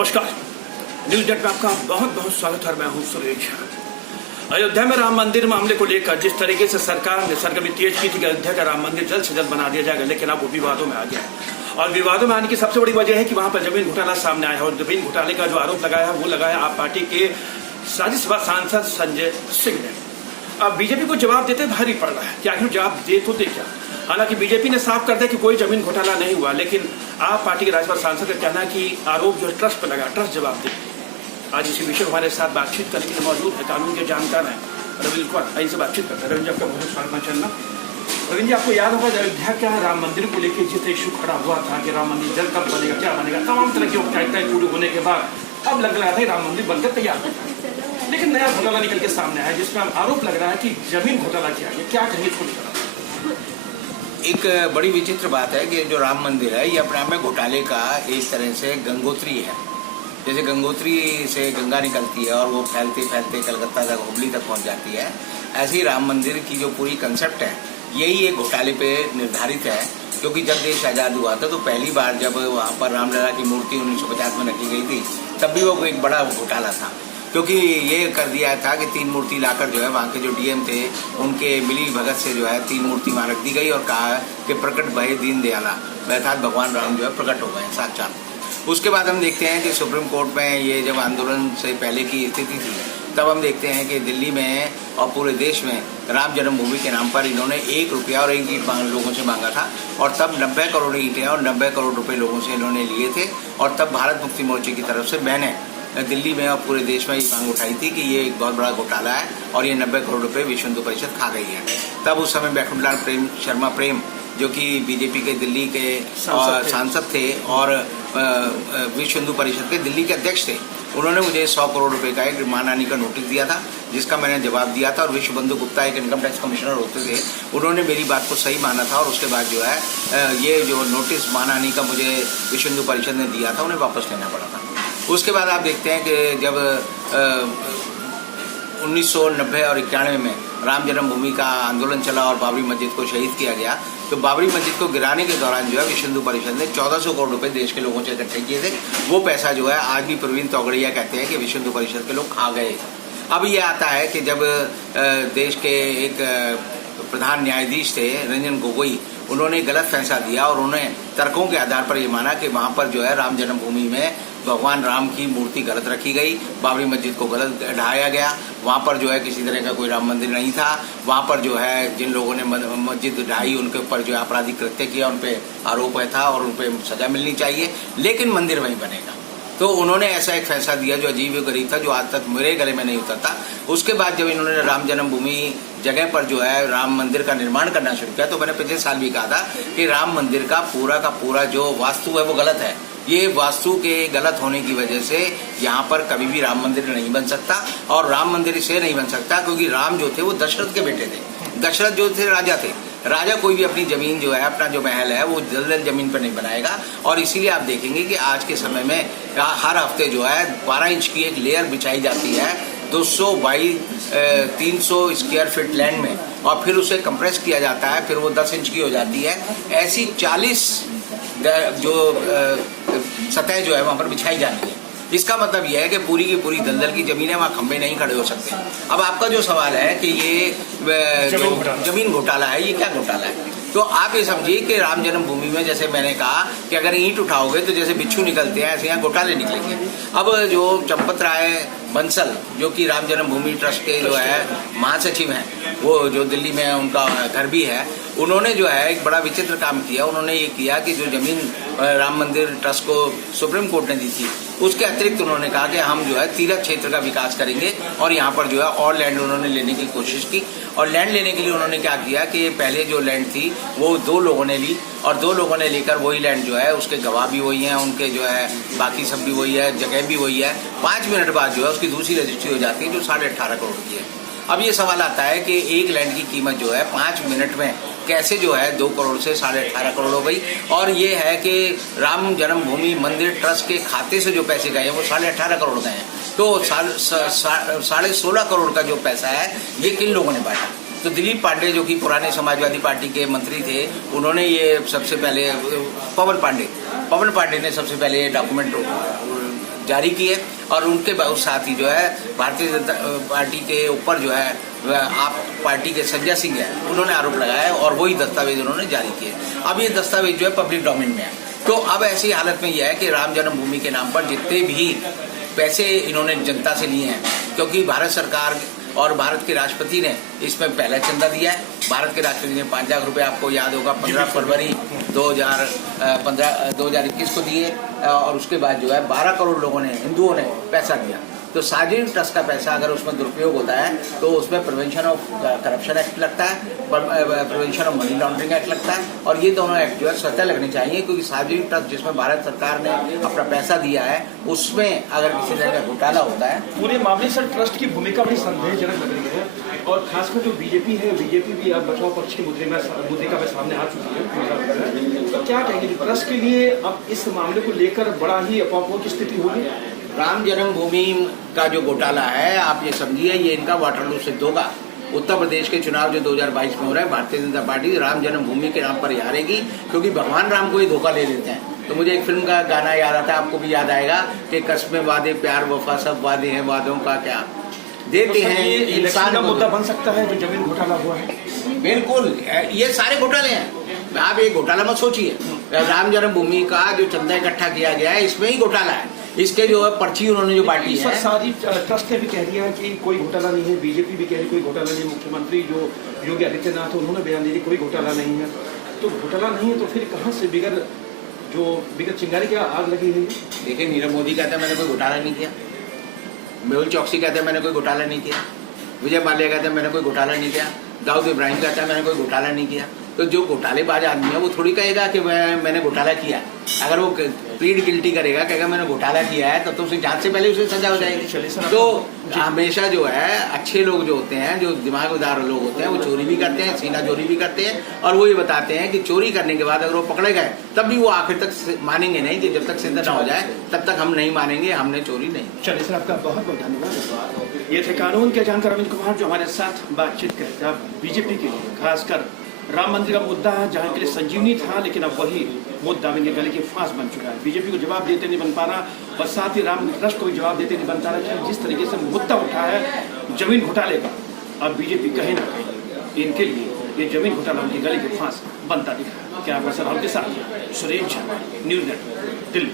नमस्कार, news date में आपका बहुत बहुत स्वागत है। मैं हूं सुरेश। अयोध्या में राम मंदिर मामले को लेकर जिस तरीके से सरकार ने सरगर्मी तेज की थी कि अयोध्या का राम मंदिर जल्द से जल्द बना दिया जाएगा, लेकिन अब वो विवादों में आ गया। और विवादों में आने की सबसे बड़ी वजह है कि वहां पर जमीन घोटाला सामने आया है। और जमीन घोटाले का जो आरोप लगाया है वो लगाया आप पार्टी के राज्यसभा सांसद संजय सिंह ने। अब बीजेपी को जवाब देते भारी पड़ रहा है कि आखिर जवाब दे तो दे क्या। हालांकि बीजेपी ने साफ कर दिया कि कोई जमीन घोटाला नहीं हुआ, लेकिन आप पार्टी के राज्यसभा सांसद का कहना है कि आरोप जो ट्रस्ट पर लगा, ट्रस्ट जवाब दे। आज इसी विषय हमारे साथ बातचीत करने के लिए मौजूद है कानून के जानकार हैं रविंद्र कुमार। इनसे बातचीत करते हैं। रविंद्र जी, आपका बहुत स्वागत चलना। रविंद्र जी, आपको याद होगा अयोध्या का राम मंदिर को लेकर जिस इशू खड़ा हुआ था कि राम मंदिर जल्द कब बनेगा, क्या बनेगा, तमाम तरह की औपचारिकताएं पूरी होने के बाद अब लग रहा था राम मंदिर बनकर तैयार होगा, लेकिन नया घोटाला निकल के सामने आया जिसमें आरोप लग रहा है कि जमीन घोटाला किया गया। क्या कहेंगे इसको लेकर? एक बड़ी विचित्र बात है कि जो राम मंदिर है ये अपने आप में घोटाले का एक तरह से गंगोत्री है। जैसे गंगोत्री से गंगा निकलती है और वो फैलते फैलते कलकत्ता तक, हुबली तक पहुंच जाती है, ऐसे ही राम मंदिर की जो पूरी कंसेप्ट है यही एक घोटाले पे निर्धारित है। क्योंकि जब देश आज़ाद हुआ था तो पहली बार जब वहाँ पर रामलला की मूर्ति 1950 में रखी गई थी तब भी वो एक बड़ा घोटाला था। क्योंकि ये कर दिया था कि 3 मूर्ति लाकर जो है वहाँ के जो डीएम थे उनके मिली भगत से जो है 3 मूर्ति वहाँ रख दी गई और कहा कि प्रकट भय दीन दयाला, अर्थात भगवान राम जो है प्रकट हो गए साक्षात। उसके बाद हम देखते हैं कि सुप्रीम कोर्ट में ये जब आंदोलन से पहले की स्थिति थी तब हम देखते हैं कि दिल्ली में और पूरे देश में राम जन्मभूमि के नाम पर इन्होंने 1 रुपया और 1 ईंट लोगों से मांगा था। और तब 90 करोड़ ईंटें और 90 करोड़ रुपए लोगों से इन्होंने लिए थे। और तब भारत मुक्ति मोर्चे की तरफ से मैंने दिल्ली में और पूरे देश में ये मांग उठाई थी कि ये एक बहुत बड़ा घोटाला है और ये 90 करोड़ रुपए विश्व हिंदू परिषद खा गई है। तब उस समय बैकुंठलाल शर्मा प्रेम जो कि बीजेपी के दिल्ली के सांसद थे और विश्व हिंदू परिषद के दिल्ली के अध्यक्ष थे, उन्होंने मुझे 100 करोड़ रुपए का एक मानहानि का नोटिस दिया था, जिसका मैंने जवाब दिया था। और विश्व बंधु गुप्ता एक इनकम टैक्स कमिश्नर होते थे, उन्होंने मेरी बात को सही माना था और उसके बाद जो है ये जो नोटिस मानहानि का मुझे विश्व हिंदू परिषद ने दिया था उन्हें वापस लेना पड़ा था। उसके बाद आप देखते हैं कि जब 1990 और 91 में राम जन्मभूमि का आंदोलन चला और बाबरी मस्जिद को शहीद किया गया, तो बाबरी मस्जिद को गिराने के दौरान जो है विश्व हिंदू परिषद ने 1400 करोड़ रुपए देश के लोगों से इकट्ठे किए थे। वो पैसा जो है आज भी प्रवीण तोगड़िया कहते हैं कि विश्व हिंदू परिषद के लोग खा गए। अब ये आता है कि जब देश के एक प्रधान न्यायाधीश थे रंजन गोगोई, उन्होंने गलत फैसला दिया और उन्होंने तर्कों के आधार पर ये माना कि वहाँ पर जो है राम जन्मभूमि में भगवान राम की मूर्ति गलत रखी गई, बाबरी मस्जिद को गलत ढाया गया, वहाँ पर जो है किसी तरह का कोई राम मंदिर नहीं था। वहाँ पर जो है जिन लोगों ने मस्जिद ढाई उनके ऊपर जो है आपराधिक कृत्य किया, उन पे आरोप था और उन पे सजा मिलनी चाहिए, लेकिन मंदिर वहीं बनेगा। तो उन्होंने ऐसा एक फैसला दिया जो अजीब व गरीब था, जो आज तक मेरे गले में नहीं उतरता। उसके बाद जब इन्होंने राम जन्मभूमि जगह पर जो है राम मंदिर का निर्माण करना शुरू किया, तो मैंने पिछले साल भी कहा था कि राम मंदिर का पूरा जो वास्तु है वो गलत है। ये वास्तु के गलत होने की वजह से यहाँ पर कभी भी राम मंदिर नहीं बन सकता। और राम मंदिर इसलिए नहीं बन सकता क्योंकि राम जो थे वो दशरथ के बेटे थे। दशरथ जो थे राजा थे। राजा कोई भी अपनी जमीन जो है, अपना जो महल है, वो दलदल जमीन पर नहीं बनाएगा। और इसीलिए आप देखेंगे कि आज के समय में हर हफ्ते जो है 12 इंच की एक लेयर बिछाई जाती है 200 बाई 300 स्क्वायर फीट लैंड में, और फिर उसे कंप्रेस किया जाता है, फिर वो 10 इंच की हो जाती है। ऐसी 40 जो सतह जो है वहां पर बिछाई जाती है। इसका मतलब यह है कि पूरी की पूरी दलदल की जमीन है, वहाँ खंबे नहीं खड़े हो सकते। अब आपका जो सवाल है कि ये जमीन घोटाला है, ये क्या घोटाला है, तो आप ये समझिए कि राम जन्मभूमि में जैसे मैंने कहा कि अगर ईंट उठाओगे तो जैसे बिच्छू निकलते हैं ऐसे यहाँ घोटाले निकलेंगे। अब जो चंपत राय बंसल जो कि राम जन्मभूमि ट्रस्ट के जो है महासचिव हैं, वो जो दिल्ली में उनका घर भी है, उन्होंने जो है एक बड़ा विचित्र काम किया। उन्होंने ये किया कि जो जमीन राम मंदिर ट्रस्ट को सुप्रीम कोर्ट ने दी थी, उसके अतिरिक्त उन्होंने कहा कि हम जो है तीर्थ क्षेत्र का विकास करेंगे और यहाँ पर जो है और लैंड उन्होंने लेने की कोशिश की। और लैंड लेने के लिए उन्होंने क्या किया कि पहले जो लैंड थी वो 2 लोगों ने ली और 2 लोगों ने लेकर वही लैंड जो है उसके गवाह भी वही हैं, उनके जो है बाकी सब भी वही है, जगह भी वही है। 5 मिनट बाद जो है उसकी दूसरी रजिस्ट्री हो जाती है जो 18.5 करोड़ की है। अब ये सवाल आता है कि एक लैंड की कीमत जो है 5 मिनट में कैसे जो है 2 करोड़ से 18.5 करोड़ हो गई। और ये है कि राम जन्मभूमि मंदिर ट्रस्ट के खाते से जो पैसे गए हैं वो 18.5 करोड़ गए हैं। तो 16.5 करोड़ का जो पैसा है ये किन लोगों ने बांटा? तो दिलीप पांडे जो कि पुराने समाजवादी पार्टी के मंत्री थे, उन्होंने ये सबसे पहले पवन पांडे ने सबसे पहले डॉक्यूमेंट जारी किए और उनके बहुत साथ ही जो है भारतीय जनता पार्टी के ऊपर जो है आप पार्टी के संजय सिंह है, उन्होंने आरोप लगाया है और वही दस्तावेज उन्होंने जारी किए। अब ये दस्तावेज जो है पब्लिक डोमेन में है। तो अब ऐसी हालत में यह है कि राम जन्मभूमि के नाम पर जितने भी पैसे इन्होंने जनता से लिए हैं, क्योंकि भारत सरकार और भारत के राष्ट्रपति ने इसमें पहला चंदा दिया है। भारत के राष्ट्रपति ने 5 लाख रुपए, आपको याद होगा, 15 फरवरी 2021 को दिए और उसके बाद जो है 12 करोड़ लोगों ने, हिंदुओं ने पैसा दिया। तो सार्वजनिक ट्रस्ट का पैसा अगर उसमें दुरुपयोग होता है तो उसमें प्रिवेंशन ऑफ करप्शन एक्ट लगता है, prevention of money laundering act लगता है और ये दोनों एक्ट जो है स्वतः लगने चाहिए, क्योंकि सार्वजनिक ट्रस्ट जिसमें भारत सरकार ने अपना पैसा दिया है उसमें अगर किसी तरह का घोटाला होता है। पूरे मामले सर ट्रस्ट की भूमिका बड़ी संदेहजनक लग रही है और खासकर जो बीजेपी है, बीजेपी भी अब बचाव पक्ष की मुद्रिका में सामने आ चुकी है। तो क्या कहेंगे ट्रस्ट के लिए अब इस मामले को लेकर बड़ा ही अपोह की स्थिति होगी? राम जन्मभूमि का जो घोटाला है, आप ये समझिए, ये इनका वाटरलू सिद्ध होगा। उत्तर प्रदेश के चुनाव जो 2022 में हो रहा है, भारतीय जनता पार्टी राम जन्मभूमि के नाम पर ही हारेगी, क्योंकि भगवान राम को ही धोखा ले लेते हैं। तो मुझे एक फिल्म का गाना याद आता है, आपको भी याद आएगा कि कसमें वादे प्यार वफा सब वादे हैं, वादों का क्या देते हैं। इंसान का मुद्दा बन सकता है जो जमीन घोटाला हुआ है। बिल्कुल, ये सारे घोटाले हैं। आप एक घोटाला मत सोचिए, राम जन्मभूमि का जो चंदा इकट्ठा किया गया है इसमें ही घोटाला है। इसके जो है पर्ची उन्होंने जो बांटी है, सारी ट्रस्ट ने भी कह दिया है कि कोई घोटाला नहीं है, बीजेपी भी कह रही कोई घोटाला नहीं, मुख्यमंत्री जो योगी आदित्यनाथ उन्होंने बयान दिया कोई घोटाला नहीं है। तो घोटाला नहीं है तो फिर कहाँ से बिगर चिंगारी की आग लगी हुई है? देखिए, नीरव मोदी कहता है मैंने कोई घोटाला नहीं किया, मेहुल चौकसी कहते हैं मैंने कोई घोटाला नहीं किया, विजय माल्या कहते हैं मैंने कोई घोटाला नहीं किया, दाऊद इब्राहिम कहता है मैंने कोई घोटाला नहीं किया। तो जो घोटालेबाज आदमी है वो थोड़ी कहेगा कि मैंने घोटाला किया। अगर वो प्लीड गिल्टी करेगा, कहेगा मैंने घोटाला किया है, तब तो उसे जांच से पहले उसे सजा हो जाएगी। तो हमेशा जो है अच्छे लोग जो होते हैं, जो दिमागदार लोग होते हैं, वो चोरी भी करते हैं, सीना चोरी भी करते हैं और वो ये बताते हैं कि चोरी करने के बाद अगर वो पकड़े गए तब भी वो आखिर तक मानेंगे नहीं, कि जब तक सिद्ध ना हो जाए तब तक हम नहीं मानेंगे हमने चोरी नहीं। चलिए सर, आपका बहुत बहुत धन्यवाद। ये थे कानून के जानकार अमित कुमार जो हमारे साथ बातचीत करते हैं। बीजेपी के लिए खासकर राम मंदिर का मुद्दा है, जहाँ के लिए संजीवनी था, लेकिन अब वही मुद्दा इनके गले की फांस बन चुका है। बीजेपी को जवाब देते नहीं बन पा रहा और साथ ही राम ट्रस्ट को भी जवाब देते नहीं बन पा रहा कि जिस तरीके से मुद्दा उठा है जमीन घोटाले का, अब बीजेपी कहीं ना कहीं इनके लिए ये जमीन घोटाला उनके गले की फांस बनता दिख रहा है। क्या सर, हमके साथ सुरेश झा, न्यूज़ नेटवर्क, दिल्ली।